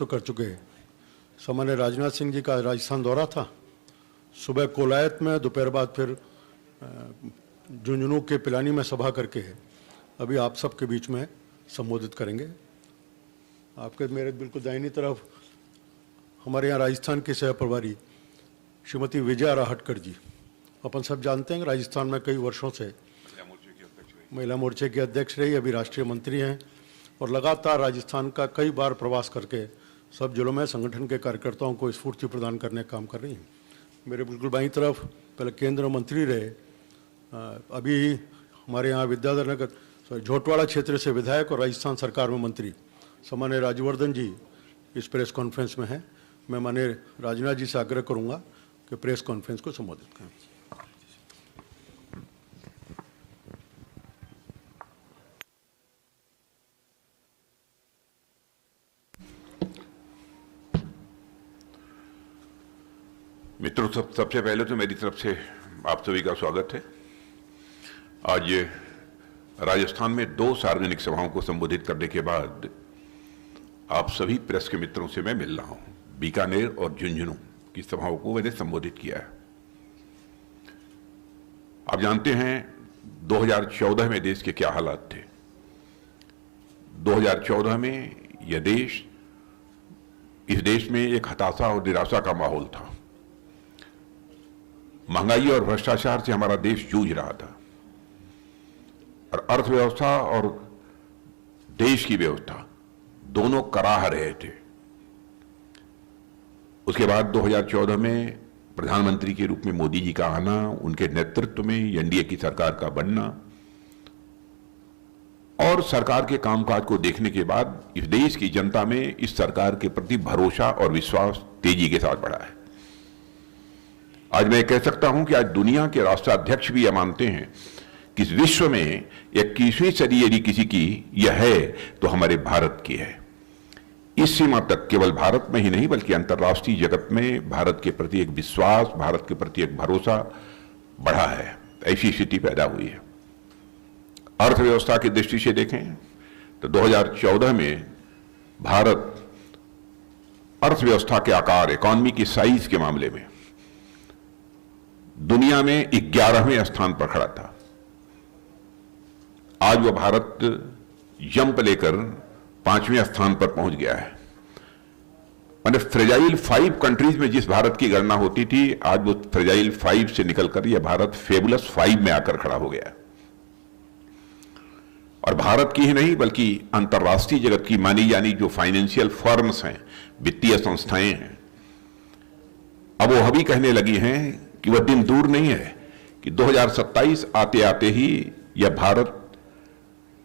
तो कर चुके हैं। सामान्य राजनाथ सिंह जी का राजस्थान दौरा था, सुबह कोलायत में, दोपहर बाद फिर झुंझुनू के पिलानी में सभा करके है अभी आप सबके बीच में संबोधित करेंगे। आपके मेरे बिल्कुल दाहिनी तरफ हमारे यहाँ राजस्थान के सह प्रभारी श्रीमती विजया राहटकर जी। अपन सब जानते हैं कि राजस्थान में कई वर्षों से महिला मोर्चे की अध्यक्ष रही, अभी राष्ट्रीय मंत्री हैं और लगातार राजस्थान का कई बार प्रवास करके सब जिलों में संगठन के कार्यकर्ताओं को स्फूर्ति प्रदान करने का काम कर रही हैं। मेरे बिल्कुल बाईं तरफ पहले केंद्र मंत्री रहे, अभी हमारे यहाँ विद्याधर नगर झोटवाड़ा क्षेत्र से विधायक और राजस्थान सरकार में मंत्री सामान्य राज्यवर्धन जी इस प्रेस कॉन्फ्रेंस में हैं। मैं माननीय राजनाथ जी से आग्रह करूँगा कि प्रेस कॉन्फ्रेंस को संबोधित करें। मित्रों, सबसे पहले तो मेरी तरफ से आप सभी का स्वागत है। आज राजस्थान में 2 सार्वजनिक सभाओं को संबोधित करने के बाद आप सभी प्रेस के मित्रों से मैं मिल रहा हूं। बीकानेर और झुंझुनू की सभाओं को मैंने संबोधित किया है। आप जानते हैं 2014 में देश के क्या हालात थे। 2014 में इस देश में एक हताशा और निराशा का माहौल था। महंगाई और भ्रष्टाचार से हमारा देश जूझ रहा था और अर्थव्यवस्था और देश की व्यवस्था दोनों कराह रहे थे। उसके बाद 2014 में प्रधानमंत्री के रूप में मोदी जी का आना, उनके नेतृत्व में एनडीए की सरकार का बनना और सरकार के कामकाज को देखने के बाद इस देश की जनता में इस सरकार के प्रति भरोसा और विश्वास तेजी के साथ बढ़ा है। आज मैं कह सकता हूं कि आज दुनिया के राष्ट्राध्यक्ष भी यह मानते हैं कि इस विश्व में 21वीं सदी यदि किसी की यह है तो हमारे भारत की है। इस सीमा तक केवल भारत में ही नहीं बल्कि अंतर्राष्ट्रीय जगत में भारत के प्रति एक विश्वास, भारत के प्रति एक भरोसा बढ़ा है। ऐसी स्थिति पैदा हुई है। अर्थव्यवस्था की दृष्टि से देखें तो 2014 में भारत अर्थव्यवस्था के आकार, इकॉनमी की साइज के मामले में दुनिया में 11वें स्थान पर खड़ा था। आज वो भारत जंप लेकर 5वें स्थान पर पहुंच गया है। माने फ्रेजाइल 5 कंट्रीज में जिस भारत की गणना होती थी, आज वो फ्रेजाइल 5 से निकलकर यह भारत फेबुलस 5 में आकर खड़ा हो गया। और भारत की ही नहीं बल्कि अंतर्राष्ट्रीय जगत की मानी जानी जो फाइनेंशियल फर्म्स हैं, वित्तीय संस्थाएं हैं, अब वो अभी कहने लगी हैं कि वह दिन दूर नहीं है कि 2027 आते आते ही यह भारत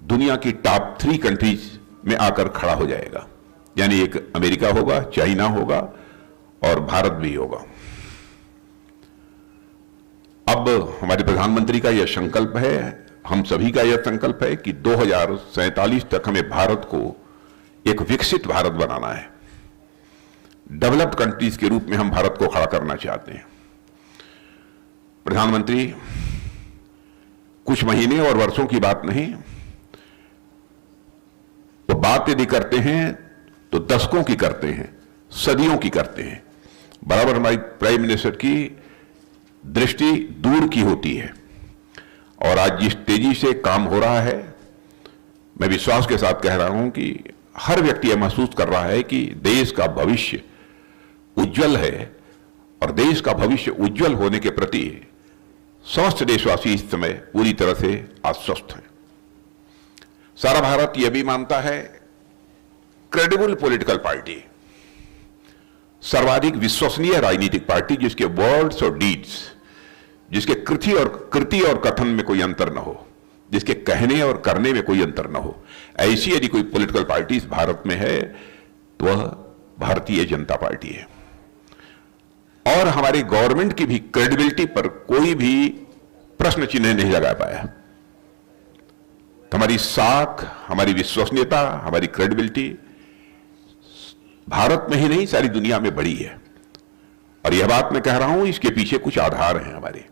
दुनिया की टॉप 3 कंट्रीज में आकर खड़ा हो जाएगा। यानी एक अमेरिका होगा, चाइना होगा और भारत भी होगा। अब हमारे प्रधानमंत्री का यह संकल्प है, हम सभी का यह संकल्प है कि 2047 तक हमें भारत को एक विकसित भारत बनाना है। डेवलप्ड कंट्रीज के रूप में हम भारत को खड़ा करना चाहते हैं। प्रधानमंत्री कुछ महीने और वर्षों की बात नहीं, तो बात यदि करते हैं तो दशकों की करते हैं, सदियों की करते हैं। बराबर हमारी प्राइम मिनिस्टर की दृष्टि दूर की होती है। और आज जिस तेजी से काम हो रहा है, मैं विश्वास के साथ कह रहा हूं कि हर व्यक्ति यह महसूस कर रहा है कि देश का भविष्य उज्जवल है और देश का भविष्य उज्जवल होने के प्रति समस्त देशवासी इस समय पूरी तरह से आश्वस्त हैं। सारा भारत यह भी मानता है क्रेडिबल पॉलिटिकल पार्टी, सर्वाधिक विश्वसनीय राजनीतिक पार्टी जिसके वर्ड्स और डीड्स, जिसके कृति और कथन में कोई अंतर न हो, जिसके कहने और करने में कोई अंतर न हो, ऐसी यदि कोई पॉलिटिकल पार्टी इस भारत में है तो वह भारतीय जनता पार्टी है। और हमारी गवर्नमेंट की भी क्रेडिबिलिटी पर कोई भी प्रश्न चिन्ह नहीं लगा पाया। हमारी साख, हमारी विश्वसनीयता, हमारी क्रेडिबिलिटी भारत में ही नहीं सारी दुनिया में बड़ी है। और यह बात मैं कह रहा हूं, इसके पीछे कुछ आधार हैं हमारे।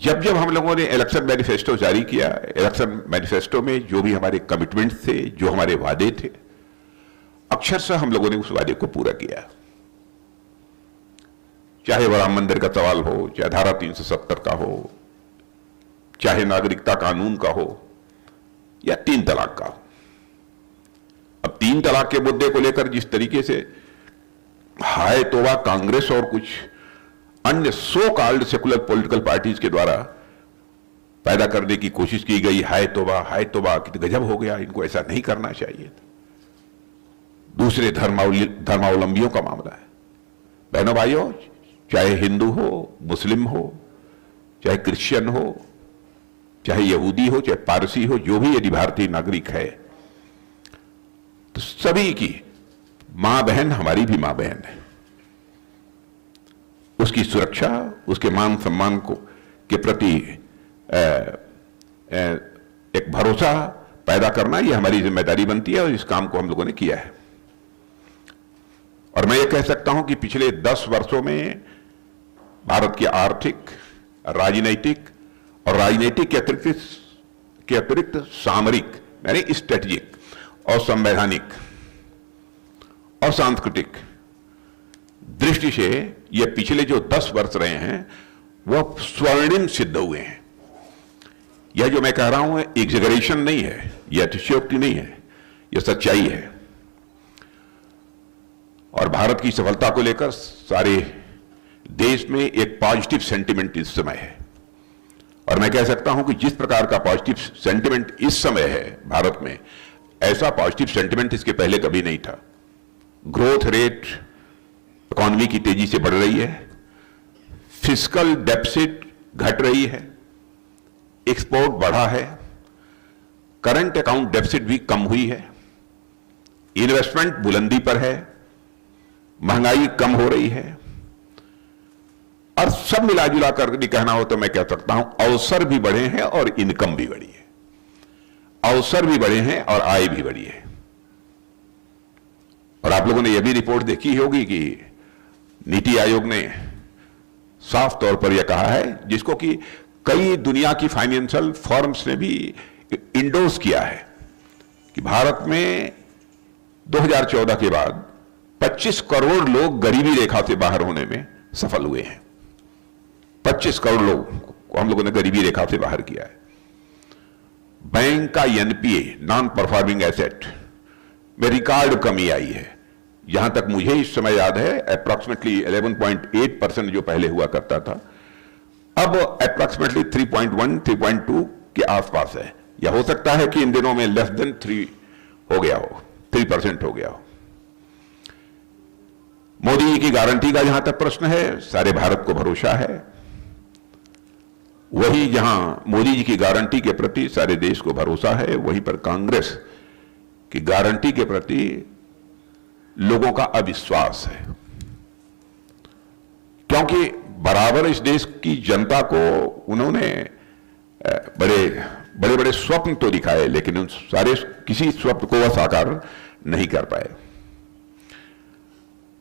जब हम लोगों ने इलेक्शन मैनिफेस्टो जारी किया, इलेक्शन मैनिफेस्टो में जो भी हमारे कमिटमेंट्स थे, जो हमारे वादे थे, अक्षरशः हम लोगों ने उस वादे को पूरा किया। चाहे वह राम मंदिर का सवाल हो, चाहे धारा 370 का हो, चाहे नागरिकता कानून का हो, या 3 तलाक का हो। अब 3 तलाक के मुद्दे को लेकर जिस तरीके से हाय तौबा कांग्रेस और कुछ अन्य so called secular political parties के द्वारा पैदा करने की कोशिश की गई, हाय तौबा कितना गजब हो गया, इनको ऐसा नहीं करना चाहिए। दूसरे धर्मावलंबियों का मामला है। बहनों भाइयों, चाहे हिंदू हो, मुस्लिम हो, चाहे क्रिश्चियन हो, चाहे यहूदी हो, चाहे पारसी हो, जो भी यदि भारतीय नागरिक है, तो सभी की मां बहन हमारी भी मां बहन है। उसकी सुरक्षा, उसके मान सम्मान को के प्रति एक भरोसा पैदा करना, यह हमारी जिम्मेदारी बनती है और इस काम को हम लोगों ने किया है। और मैं ये कह सकता हूं कि पिछले 10 वर्षों में भारत की आर्थिक, राजनीतिक और राजनीतिक के अतिरिक्त सामरिक यानी स्ट्रेटेजिक और संवैधानिक और सांस्कृतिक दृष्टि से ये पिछले जो 10 वर्ष रहे हैं वह स्वर्णिम सिद्ध हुए हैं। यह जो मैं कह रहा हूं एग्जेगरेशन नहीं है, यह अतिशयोक्ति नहीं है, यह सच्चाई है। और भारत की सफलता को लेकर सारे देश में एक पॉजिटिव सेंटिमेंट इस समय है। और मैं कह सकता हूं कि जिस प्रकार का पॉजिटिव सेंटिमेंट इस समय है भारत में, ऐसा पॉजिटिव सेंटिमेंट इसके पहले कभी नहीं था। ग्रोथ रेट इकोनॉमी की तेजी से बढ़ रही है, फिस्कल डेफिसिट घट रही है, एक्सपोर्ट बढ़ा है, करंट अकाउंट डेफिसिट भी कम हुई है, इन्वेस्टमेंट बुलंदी पर है, महंगाई कम हो रही है, और सब मिला जुला कर कहना हो तो मैं कह सकता हूं अवसर भी बढ़े हैं और इनकम भी बढ़ी है। अवसर भी बढ़े हैं और आय भी बढ़ी है। और आप लोगों ने यह भी रिपोर्ट देखी होगी कि नीति आयोग ने साफ तौर पर यह कहा है, जिसको कि कई दुनिया की फाइनेंशियल फर्म्स ने भी इंडोर्स किया है, कि भारत में 2014 के बाद 25 करोड़ लोग गरीबी रेखा से बाहर होने में सफल हुए हैं। 25 करोड़ लोग को हम लोगों ने गरीबी रेखा से बाहर किया है। बैंक का एनपीए, नॉन परफॉर्मिंग एसेट में रिकॉर्ड कमी आई है। जहां तक मुझे इस समय याद है अप्रॉक्सीमेटली 11.8% जो पहले हुआ करता था, अब अप्रॉक्सीमेटली 3.1, 3.2 के आसपास है। या हो सकता है कि इन दिनों में लेस देन 3 हो गया हो, 3% हो गया हो। मोदी जी की गारंटी का जहां तक प्रश्न है, सारे भारत को भरोसा है। वही जहां मोदी जी की गारंटी के प्रति सारे देश को भरोसा है, वहीं पर कांग्रेस की गारंटी के प्रति लोगों का अविश्वास है। क्योंकि बराबर इस देश की जनता को उन्होंने बड़े बड़े स्वप्न तो दिखाए, लेकिन उन सारे किसी स्वप्न को वह साकार नहीं कर पाए।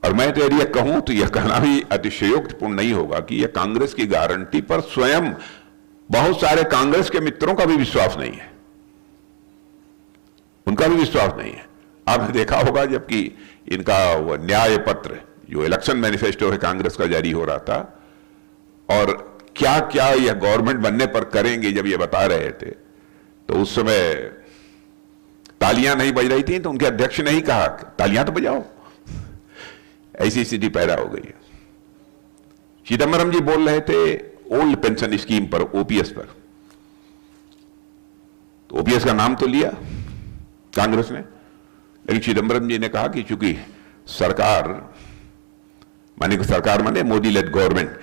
और मैं तो यदि कहूं तो यह कहना भी अतिशयोक्तिपूर्ण नहीं होगा कि यह कांग्रेस की गारंटी पर स्वयं बहुत सारे कांग्रेस के मित्रों का भी विश्वास नहीं है, उनका भी विश्वास नहीं है। आपने देखा होगा जबकि इनका वह न्याय पत्र जो इलेक्शन मैनिफेस्टो है कांग्रेस का जारी हो रहा था, और क्या क्या यह गवर्नमेंट बनने पर करेंगे जब यह बता रहे थे, तो उस समय तालियां नहीं बज रही थी, तो उनके अध्यक्ष ने ही कहा तालियां तो बजाओ। ऐसी स्थिति पैदा हो गई है। चिदंबरम जी बोल रहे थे ओल्ड पेंशन स्कीम पर, ओपीएस पर, तो ओपीएस का नाम तो लिया कांग्रेस ने, लेकिन चिदंबरम जी ने कहा कि चूंकि सरकार माने मोदी लेड गवर्नमेंट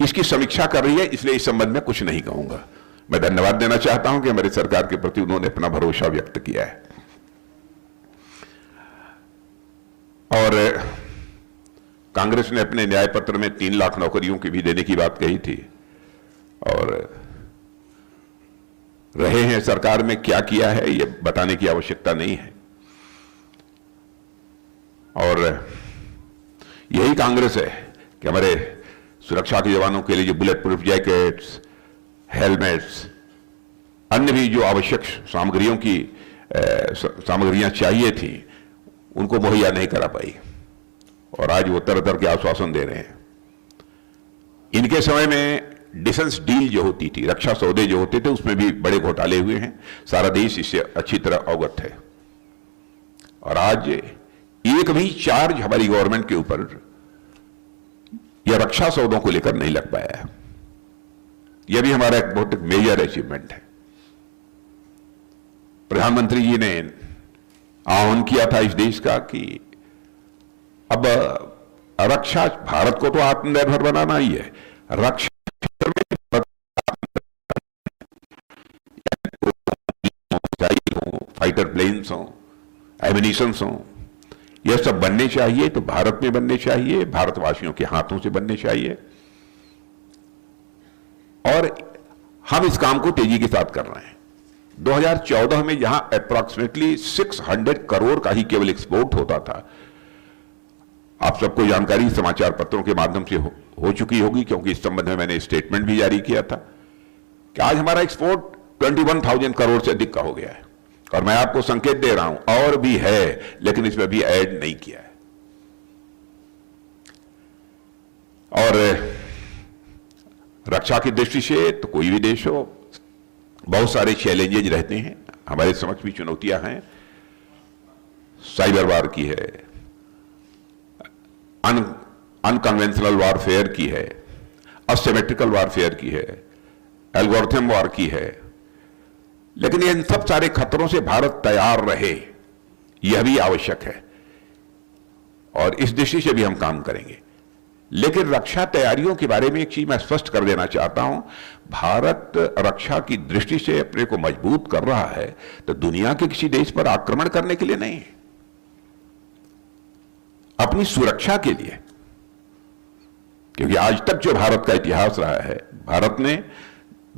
इसकी समीक्षा कर रही है, इसलिए इस संबंध में कुछ नहीं कहूंगा। मैं धन्यवाद देना चाहता हूं कि हमारी सरकार के प्रति उन्होंने अपना भरोसा व्यक्त किया है। और कांग्रेस ने अपने न्याय पत्र में 3 लाख नौकरियों की भी देने की बात कही थी, और रहे हैं सरकार में क्या किया है यह बताने की आवश्यकता नहीं है। और यही कांग्रेस है कि हमारे सुरक्षा के जवानों के लिए जो बुलेट प्रूफ जैकेट्स, हेलमेट्स, अन्य भी जो आवश्यक सामग्रियां चाहिए थी, उनको मुहैया नहीं करा पाई, और आज वो तरह तरह के आश्वासन दे रहे हैं। इनके समय में डिफेंस डील जो होती थी, रक्षा सौदे जो होते थे, उसमें भी बड़े घोटाले हुए हैं। सारा देश इससे अच्छी तरह अवगत है। और आज एक भी चार्ज हमारी गवर्नमेंट के ऊपर या रक्षा सौदों को लेकर नहीं लग पाया है। यह भी हमारा एक बहुत मेजर अचीवमेंट है। प्रधानमंत्री जी ने आह्वान किया था इस देश का कि अब रक्षा, भारत को तो आत्मनिर्भर बनाना ही है, रक्षा फाइटर प्लेन्स हो, एमिनिशंस हो, यह सब बनने चाहिए तो भारत में बनने चाहिए, भारतवासियों के हाथों से बनने चाहिए। और हम इस काम को तेजी के साथ कर रहे हैं। 2014 में जहां अप्रॉक्सीमेटली 600 करोड़ का ही केवल एक्सपोर्ट होता था, आप सबको जानकारी समाचार पत्रों के माध्यम से हो चुकी होगी, क्योंकि इस संबंध में मैंने स्टेटमेंट भी जारी किया था कि आज हमारा एक्सपोर्ट 21,000 करोड़ से अधिक का हो गया है। और मैं आपको संकेत दे रहा हूं, और भी है, लेकिन इसमें भी ऐड नहीं किया है। और रक्षा की दृष्टि से तो कोई भी देश हो, बहुत सारे चैलेंजेज रहते हैं, हमारे समक्ष भी चुनौतियां हैं। साइबर वार की है, अनकन्वेंशनल वारफेयर की है, असिमेट्रिकल वारफेयर की है, एल्गोरिथम वार की है। लेकिन इन सब सारे खतरों से भारत तैयार रहे, यह भी आवश्यक है, और इस दृष्टि से भी हम काम करेंगे। लेकिन रक्षा तैयारियों के बारे में एक चीज मैं स्पष्ट कर देना चाहता हूं, भारत रक्षा की दृष्टि से अपने को मजबूत कर रहा है तो दुनिया के किसी देश पर आक्रमण करने के लिए नहीं, अपनी सुरक्षा के लिए। क्योंकि आज तक जो भारत का इतिहास रहा है, भारत ने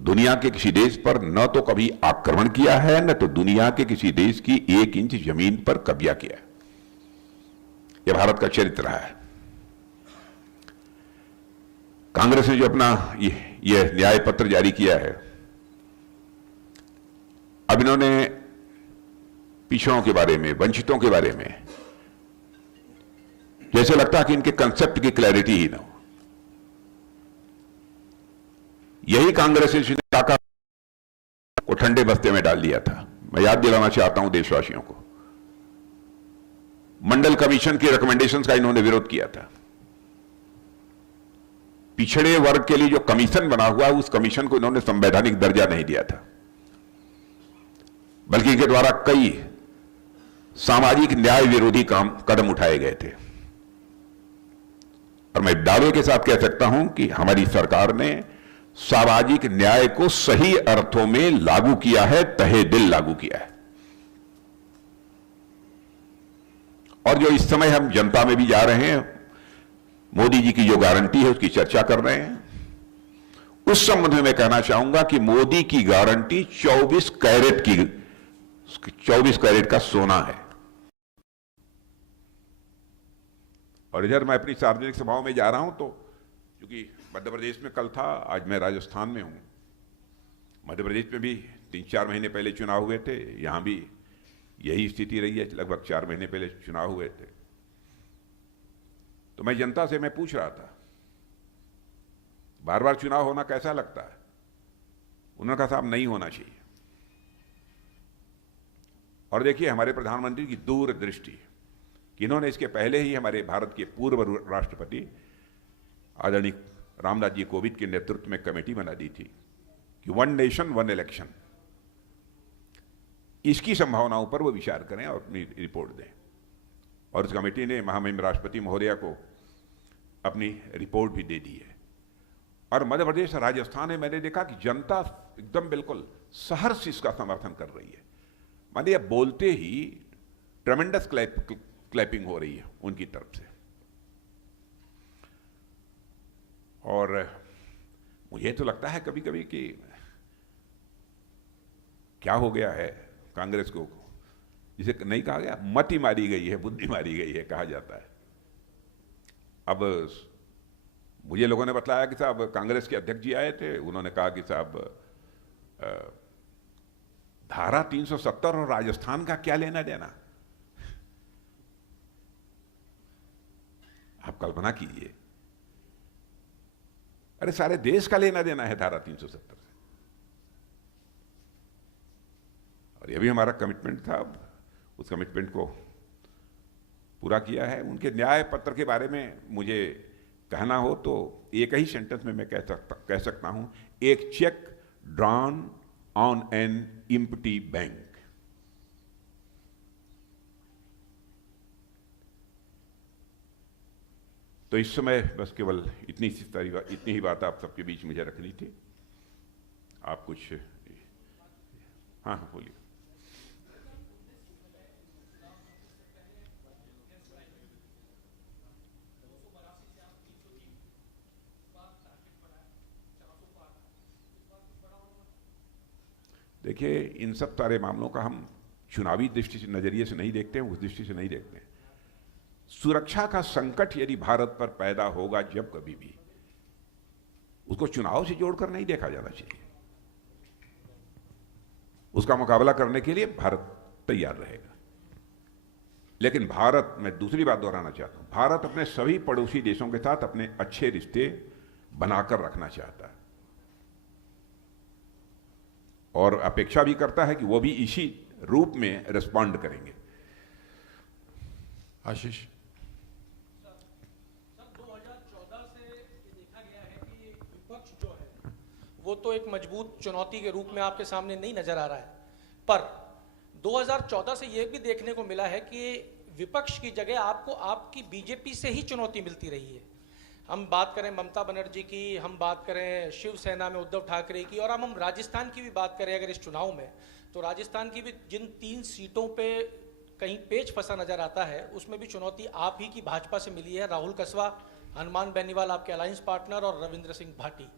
दुनिया के किसी देश पर न तो कभी आक्रमण किया है, न तो दुनिया के किसी देश की 1 इंच जमीन पर कब्जा किया है। यह भारत का चरित्र रहा है। कांग्रेस ने जो अपना यह न्याय पत्र जारी किया है, अब इन्होंने पिछड़ों के बारे में, वंचितों के बारे में, जैसे लगता है कि इनके कंसेप्ट की क्लैरिटी ही ना हो। यही कांग्रेस ने काका को ठंडे बस्ते में डाल दिया था। मैं याद दिलाना चाहता हूं देशवासियों को, मंडल कमीशन की रिकमेंडेशंस का इन्होंने विरोध किया था। पिछड़े वर्ग के लिए जो कमीशन बना हुआ, उस कमीशन को इन्होंने संवैधानिक दर्जा नहीं दिया था, बल्कि इनके द्वारा कई सामाजिक न्याय विरोधी कदम उठाए गए थे। और मैं दावे के साथ कह सकता हूं कि हमारी सरकार ने सामाजिक न्याय को सही अर्थों में लागू किया है, तहे दिल लागू किया है। और जो इस समय हम जनता में भी जा रहे हैं, मोदी जी की जो गारंटी है उसकी चर्चा कर रहे हैं, उस संबंध में मैं कहना चाहूंगा कि मोदी की गारंटी 24 कैरेट का सोना है। और इधर मैं अपनी सार्वजनिक सभाओं में जा रहा हूं, तो क्योंकि मध्य प्रदेश में कल था, आज मैं राजस्थान में हूं। मध्य प्रदेश में भी 3-4 महीने पहले चुनाव हुए थे, यहां भी यही स्थिति रही है, लगभग 4 महीने पहले चुनाव हुए थे। तो मैं जनता से मैं पूछ रहा था, बार बार चुनाव होना कैसा लगता है? उन्होंने कहा साहब नहीं होना चाहिए। और देखिए हमारे प्रधानमंत्री की दूरदृष्टि कि इन्होंने इसके पहले ही हमारे भारत के पूर्व राष्ट्रपति आदरणीय रामनाथ जी कोविंद के नेतृत्व में कमेटी बना दी थी कि 1 नेशन 1 इलेक्शन, इसकी संभावनाओं पर वो विचार करें और अपनी रिपोर्ट दें। और उस कमेटी ने महामहिम राष्ट्रपति महोदया को अपनी रिपोर्ट भी दे दी है। और मध्य प्रदेश, राजस्थान में मैंने देखा कि जनता एकदम बिल्कुल सहर्ष इसका समर्थन कर रही है। माने ये बोलते ही ट्रेमेंडस क्लैपिंग हो रही है उनकी तरफ से। और मुझे तो लगता है कभी कभी कि क्या हो गया है कांग्रेस को, जिसे नहीं कहा गया मति मारी गई है, बुद्धि मारी गई है कहा जाता है। अब मुझे लोगों ने बताया कि साहब कांग्रेस के अध्यक्ष जी आए थे, उन्होंने कहा कि साहब धारा 370 और राजस्थान का क्या लेना देना। आप कल्पना कीजिए, अरे सारे देश का लेना देना है धारा 370 से। और ये भी हमारा कमिटमेंट था, उस कमिटमेंट को पूरा किया है। उनके न्याय पत्र के बारे में मुझे कहना हो तो एक ही सेंटेंस में मैं कह सकता हूं, एक check drawn on an empty bank. तो इस समय बस केवल इतनी ही बात आप सबके बीच मुझे रखनी थी। आप कुछ, हाँ हाँ बोलिए। देखिए, इन सब सारे मामलों का हम चुनावी दृष्टि से, नजरिए से नहीं देखते हैं, उस दृष्टि से नहीं देखते हैं। सुरक्षा का संकट यदि भारत पर पैदा होगा जब कभी भी, उसको चुनाव से जोड़कर नहीं देखा जाना चाहिए। उसका मुकाबला करने के लिए भारत तैयार रहेगा। लेकिन भारत, मैं दूसरी बात दोहराना चाहता हूं, भारत अपने सभी पड़ोसी देशों के साथ अपने अच्छे रिश्ते बनाकर रखना चाहता है और अपेक्षा भी करता है कि वो भी इसी रूप में रिस्पॉन्ड करेंगे। आशीष। 2014 से ये देखा गया है कि विपक्ष जो है वो तो एक मजबूत चुनौती के रूप में आपके सामने नहीं नजर आ रहा है, पर 2014 से ये भी देखने को मिला है कि विपक्ष की जगह आपको आपकी बीजेपी से ही चुनौती मिलती रही है। हम बात करें ममता बनर्जी की, हम बात करें शिवसेना में उद्धव ठाकरे की, और हम राजस्थान की भी बात करें अगर इस चुनाव में, तो राजस्थान की भी जिन 3 सीटों पे कहीं पेच फंसा नजर आता है, उसमें भी चुनौती आप ही की भाजपा से मिली है। राहुल कसवा, हनुमान बेनीवाल आपके अलायंस पार्टनर, और रविंद्र सिंह भाटी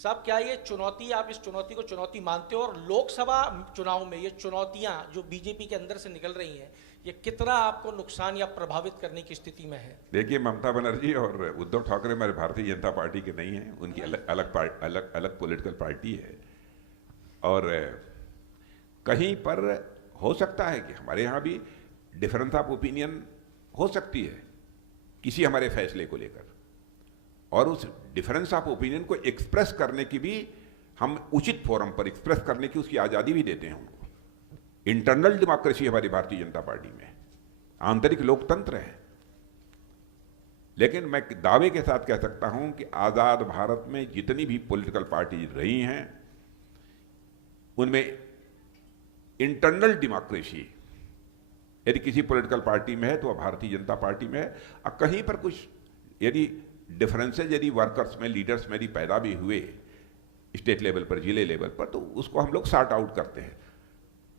साहब। क्या ये चुनौती, आप इस चुनौती को चुनौती मानते हो? और लोकसभा चुनाव में ये चुनौतियां जो बीजेपी के अंदर से निकल रही हैं, ये कितना आपको नुकसान या प्रभावित करने की स्थिति में है? देखिए, ममता बनर्जी और उद्धव ठाकरे हमारे भारतीय जनता पार्टी के नहीं हैं, उनकी अलग पॉलिटिकल पार्टी है। और कहीं पर हो सकता है कि हमारे यहाँ भी डिफरेंस ऑफ ओपिनियन हो सकती है किसी हमारे फैसले को लेकर, और उस डिफरेंस ऑफ ओपिनियन को एक्सप्रेस करने की भी हम उचित फोरम पर एक्सप्रेस करने की उसकी आज़ादी भी देते हैं उनको। इंटरनल डेमोक्रेसी हमारी भारतीय जनता पार्टी में, आंतरिक लोकतंत्र है। लेकिन मैं दावे के साथ कह सकता हूं कि आज़ाद भारत में जितनी भी पॉलिटिकल पार्टी रही हैं, उनमें इंटरनल डेमोक्रेसी यदि किसी पॉलिटिकल पार्टी में है तो वह भारतीय जनता पार्टी में है। और कहीं पर कुछ यदि डिफरेंसेज यदि वर्कर्स में, लीडर्स में यदि पैदा भी हुए स्टेट लेवल पर, जिले लेवल पर, तो उसको हम लोग सॉर्ट आउट करते हैं।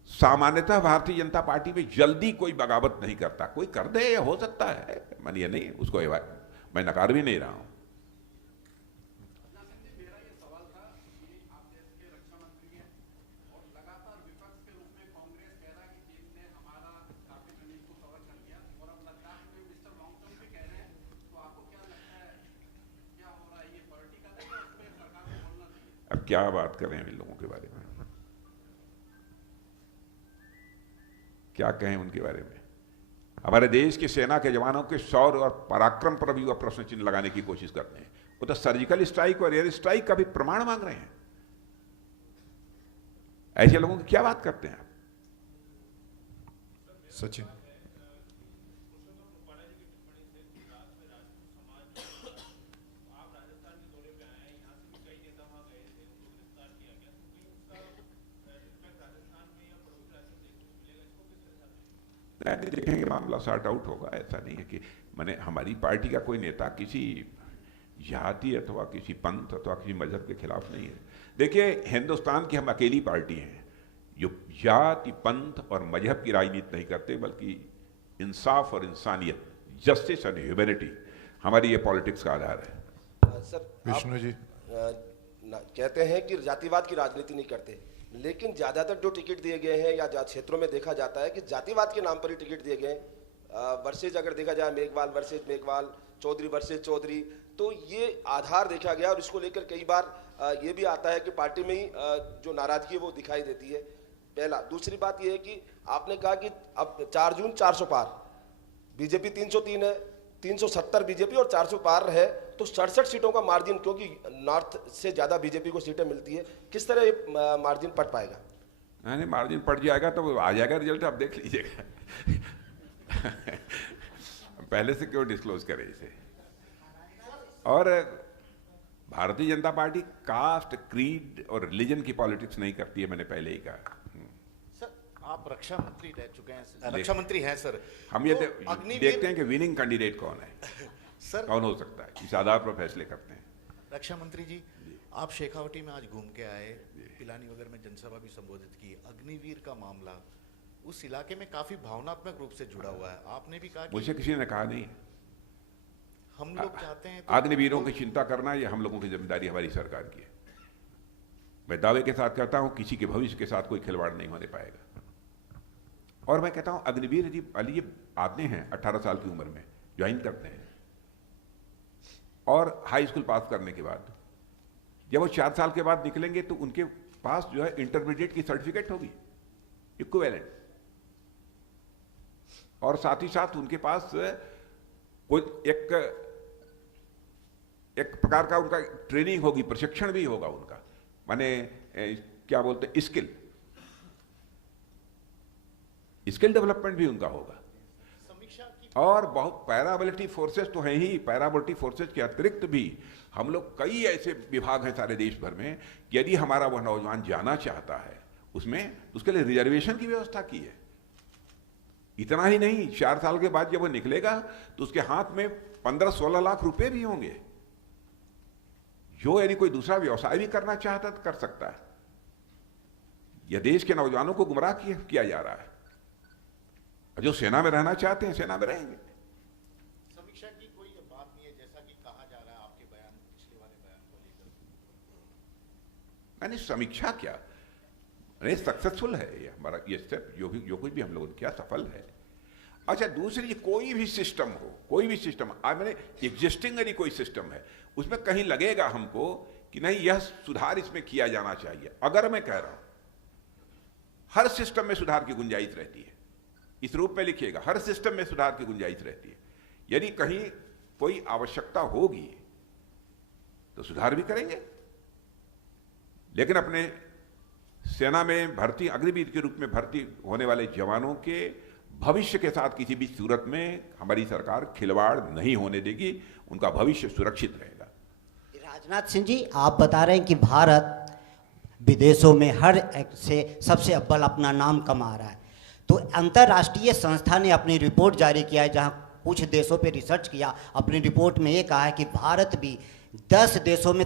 सामान्यतः भारतीय जनता पार्टी में जल्दी कोई बगावत नहीं करता। कोई कर दे, हो सकता है, मन ये नहीं, उसको मैं नकार भी नहीं रहा हूं। अब क्या बात करें इन लोगों के बारे में, क्या कहें उनके बारे में? हमारे देश की सेना के जवानों के शौर्य और पराक्रम पर भी वह प्रश्न चिन्ह लगाने की कोशिश करते हैं। वो तो सर्जिकल स्ट्राइक और एयर स्ट्राइक का भी प्रमाण मांग रहे हैं। ऐसे लोगों की क्या बात करते हैं आप? सचिन। देखेंगे, मामला सॉर्ट आउट होगा। ऐसा नहीं है कि मैंने, हमारी पार्टी का कोई नेता किसी जाति अथवा किसी पंथ अथवा किसी मजहब के खिलाफ नहीं है। देखिए, हिंदुस्तान की हम अकेली पार्टी हैं जो जाति, पंथ और मजहब की राजनीति नहीं करते, बल्कि इंसाफ और इंसानियत, जस्टिस एंड ह्यूमैनिटी हमारी ये पॉलिटिक्स का आधार है। सर, विष्णु जी। कहते हैं कि जातिवाद की राजनीति नहीं करते, लेकिन ज्यादातर जो टिकट दिए गए हैं या क्षेत्रों में देखा जाता है कि जातिवाद के नाम पर ही टिकट दिए गए। वर्सेज अगर देखा जाए, मेघवाल वर्सेज मेघवाल, चौधरी वर्सेज चौधरी, तो ये आधार देखा गया। और इसको लेकर कई बार ये भी आता है कि पार्टी में ही जो नाराजगी है वो दिखाई देती है। पहला। दूसरी बात ये है कि आपने कहा कि अब 4 जून 400 पार, बीजेपी 303 है, 370 बीजेपी और 400 पार है, तो 67 सीटों का मार्जिन, क्योंकि नॉर्थ से ज्यादा बीजेपी को सीटें मिलती है, किस तरह ये मार्जिन पट पाएगा? नहीं, मार्जिन पड़ जाएगा तो आ जाएगा रिजल्ट, आप देख लीजिएगा। पहले से क्यों डिस्क्लोज करें इसे? और Bharatiya Janata party cast, creed और रिलीजन की पॉलिटिक्स नहीं करती है, मैंने पहले ही कहा। सर, आप रक्षा मंत्री रह चुके हैं, रक्षा मंत्री हैं सर। हम ये तो देखते हैं कि विनिंग कैंडिडेट कौन है, सर, कौन हो सकता है, इस आधार पर फैसले करते हैं। रक्षा मंत्री जी, आप शेखावटी में आज घूम के आए, पिलानी वगैरह में जनसभा भी संबोधित की। अग्निवीर का मामला उस इलाके में काफी भावनात्मक रूप से जुड़ा हुआ है। आपने भी कहा कि मुझे किसी ने कहा नहीं, हम लोग चाहते हैं अग्निवीरों की चिंता करना ये हम लोगों की जिम्मेदारी हमारी सरकार की है। मैं दावे के साथ कहता हूं किसी के भविष्य के साथ कोई खिलवाड़ नहीं होने पाएगा। और मैं कहता हूं अग्निवीर जी वाली आते हैं 18 साल की उम्र में, ज्वाइन करते हैं, और हाई स्कूल पास करने के बाद जब वो 4 साल के बाद निकलेंगे तो उनके पास जो है इंटरमीडिएट की सर्टिफिकेट होगी, इक्विवेलेंट, और साथ ही साथ उनके पास कोई एक प्रकार का उनका ट्रेनिंग होगी, प्रशिक्षण भी होगा उनका, माने क्या बोलते हैं, स्किल डेवलपमेंट भी उनका होगा। और बहुत पैरामिलिट्री फोर्सेस तो हैं ही, पैरामिलिट्री फोर्सेस के अतिरिक्त भी हम लोग कई ऐसे विभाग हैं सारे देश भर में कि यदि हमारा वह नौजवान जाना चाहता है उसमें, उसके लिए रिजर्वेशन की व्यवस्था की है। इतना ही नहीं, 4 साल के बाद जब वो निकलेगा तो उसके हाथ में 15-16 लाख रुपए भी होंगे, जो यदि कोई दूसरा व्यवसाय भी करना चाहता तो कर सकता है। यह देश के नौजवानों को गुमराह किया जा रहा है। जो सेना में रहना चाहते हैं सेना में रहेंगे। समीक्षा की कोई बात नहीं है, जैसा कि कहा जा रहा है आपके बयान, पिछले वाले बयान को लेकर। नहीं, समीक्षा क्या, नहीं, सक्सेसफुल है ये हमारा, ये स्टेप जो कुछ भी हम लोगों ने किया सफल है। अच्छा, दूसरी, कोई भी सिस्टम हो, कोई भी सिस्टम, आज मैंने एग्जिस्टिंग यदि कोई सिस्टम है उसमें कहीं लगेगा हमको कि नहीं यह सुधार इसमें किया जाना चाहिए, अगर मैं कह रहा हूं हर सिस्टम में सुधार की गुंजाइश रहती है, इस रूप में लिखिएगा, हर सिस्टम में सुधार की गुंजाइश रहती है। यदि कहीं कोई आवश्यकता होगी तो सुधार भी करेंगे, लेकिन अपने सेना में भर्ती, अग्निवीर के रूप में भर्ती होने वाले जवानों के भविष्य के साथ किसी भी सूरत में हमारी सरकार खिलवाड़ नहीं होने देगी, उनका भविष्य सुरक्षित रहेगा। राजनाथ सिंह जी, आप बता रहे हैं कि भारत विदेशों में हर एक से सबसे अव्वल अपना नाम कमा रहा है, तो अंतर्राष्ट्रीय संस्था ने अपनी रिपोर्ट जारी किया है जहां कुछ देशों पे रिसर्च किया, अपनी रिपोर्ट में ये कहा है कि भारत भी 10 देशों में,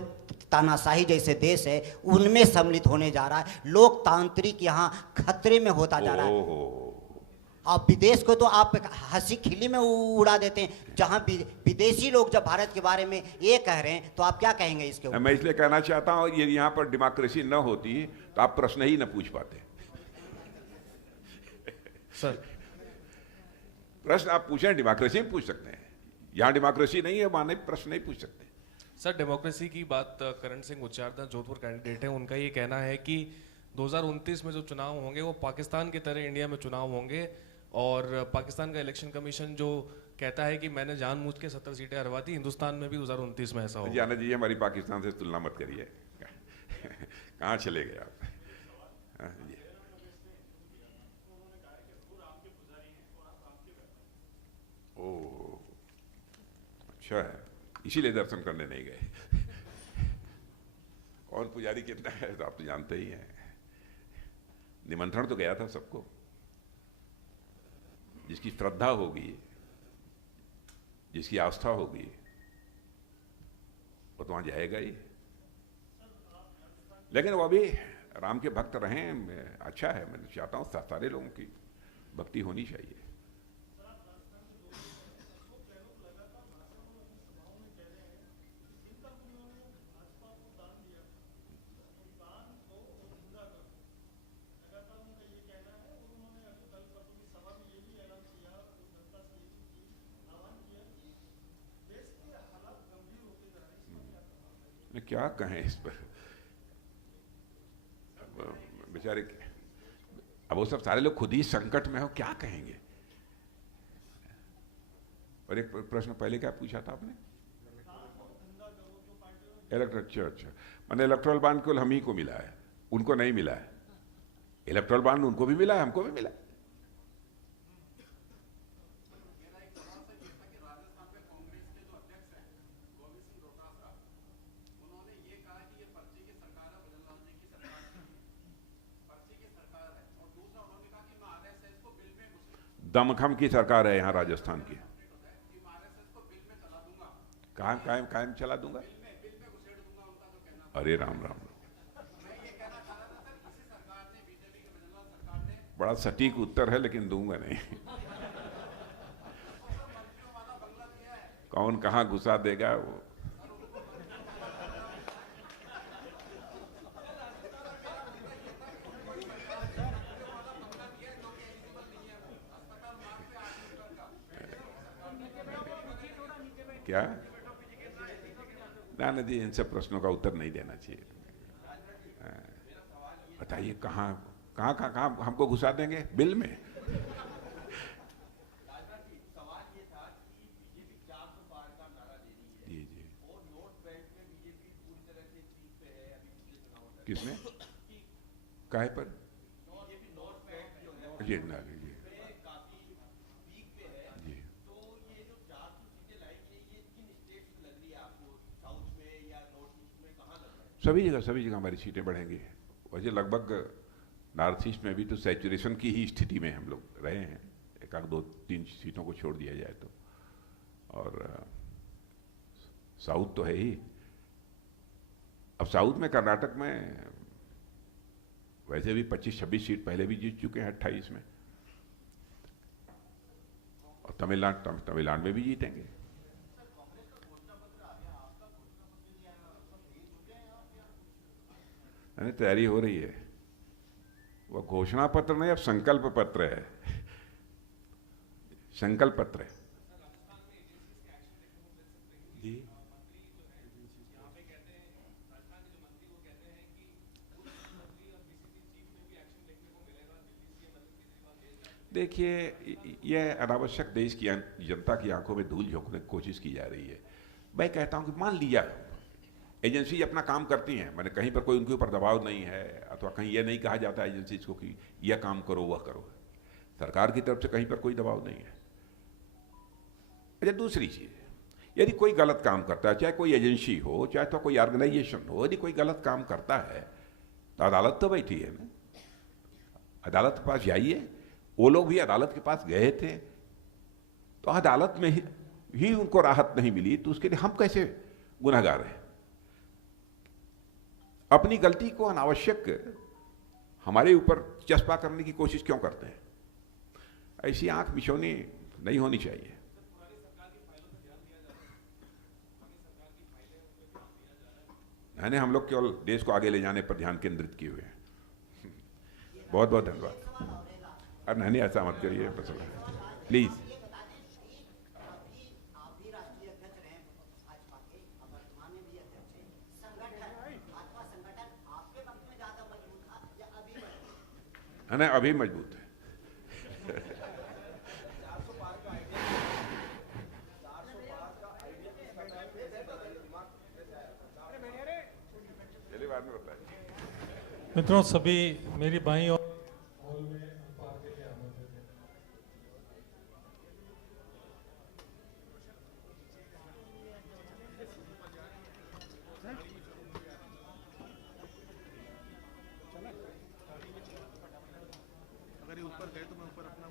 तानाशाही जैसे देश है उनमें सम्मिलित होने जा रहा है। लोकतांत्रिक यहाँ खतरे में होता जा रहा है। आप विदेश को तो आप हंसी खिली में उड़ा देते हैं, जहां विदेशी लोग जब भारत के बारे में ये कह रहे हैं तो आप क्या कहेंगे इसके ऊपर? मैं इसलिए कहना चाहता हूं, ये यहाँ पर डेमोक्रेसी न होती तो आप प्रश्न ही न पूछ पाते। सर, प्रश्न आप पूछें, डेमोक्रेसी में पूछ सकते हैं, यहां डेमोक्रेसी नहीं है, वहां प्रश्न नहीं पूछ सकते। सर, डेमोक्रेसी की बात करण सिंह उच्चारदा जोधपुर कैंडिडेट है, उनका ये कहना है कि 2029 में जो चुनाव होंगे वो पाकिस्तान की तरह इंडिया में चुनाव होंगे, और पाकिस्तान का इलेक्शन कमीशन जो कहता है कि मैंने जानबूझ के 70 सीटें हरवा दी, हिंदुस्तान में भी 2029 में ऐसा होगा। जाना जी, हमारी पाकिस्तान से तुलना मत करिए। कहाँ चले गए आप? ओह, अच्छा है, इसीलिए दर्शन करने नहीं गए। कौन पुजारी कितना है तो आप तो जानते ही हैं। निमंत्रण तो गया था सबको, जिसकी श्रद्धा होगी, जिसकी आस्था होगी वो तो वहां जाएगा ही। लेकिन वो भी राम के भक्त रहें, अच्छा है। मैं चाहता हूं सारे लोगों की भक्ति होनी चाहिए। क्या कहें इस पर, बेचारे, अब वो सब सारे लोग खुद ही संकट में हो, क्या कहेंगे। और एक प्रश्न पहले क्या पूछा था आपने? इलेक्ट्रल, अच्छा, मैंने इलेक्ट्रल बॉन्ड केवल हम ही को मिला है, उनको नहीं मिला है। इलेक्ट्रल बॉन्ड उनको भी मिला है, हमको भी मिला है। दमखम की सरकार है यहाँ राजस्थान की। कायम कायम कायम चला दूंगा। अरे राम राम, बड़ा सटीक उत्तर है लेकिन दूंगा नहीं। कौन कहां घुसा देगा वो। क्या नाना जी, इन सब प्रश्नों का उत्तर नहीं देना चाहिए। बताइए कहाँ कहाँ कहाँ कहाँ हमको घुसा देंगे बिल में? जी जी, किसमें काहे पर? जी ना जी जी, सभी जगह हमारी सीटें बढ़ेंगी। वैसे लगभग नॉर्थ ईस्ट में भी तो सैचुरेशन की ही स्थिति में हम लोग रहे हैं, एक आध 2-3 सीटों को छोड़ दिया जाए तो। और साउथ तो है ही। अब साउथ में कर्नाटक में वैसे भी 25-26 सीट पहले भी जीत चुके हैं 28 में, और तमिलनाडु में भी जीतेंगे। तैयारी हो रही है। वो घोषणा पत्र नहीं, अब संकल्प पत्र है। संकल्प पत्र है जी। देखिए, यह अनावश्यक देश की जनता की आंखों में धूल झोंकने की कोशिश की जा रही है। मैं कहता हूं कि मान लिया एजेंसी अपना काम करती हैं, मैंने कहीं पर कोई उनके ऊपर दबाव नहीं है, अथवा कहीं यह नहीं कहा जाता है एजेंसी को कि यह काम करो वह करो। सरकार की तरफ से कहीं पर कोई दबाव नहीं है। अच्छा, दूसरी चीज, यदि कोई गलत काम करता है, चाहे कोई एजेंसी हो, चाहे तो कोई ऑर्गेनाइजेशन हो, यदि कोई गलत काम करता है तो अदालत तो बैठी है ना, अदालत के पास जाइए। वो लोग भी अदालत के पास गए थे, तो अदालत में ही उनको राहत नहीं मिली, तो उसके लिए हम कैसे गुनहगार हैं? अपनी गलती को अनावश्यक हमारे ऊपर चस्पा करने की कोशिश क्यों करते हैं? ऐसी आंख बिछौनी नहीं होनी चाहिए। मैंने हम लोग केवल देश को आगे ले जाने पर ध्यान केंद्रित किए हुए हैं। बहुत बहुत धन्यवाद। अब नहीं, ऐसा मत करिए प्लीज। है ना, अभी मजबूत है। चलिए बाद में बताइए। मित्रों, सभी मेरी बाईं और अगर ये ऊपर गए तो मैं ऊपर अपना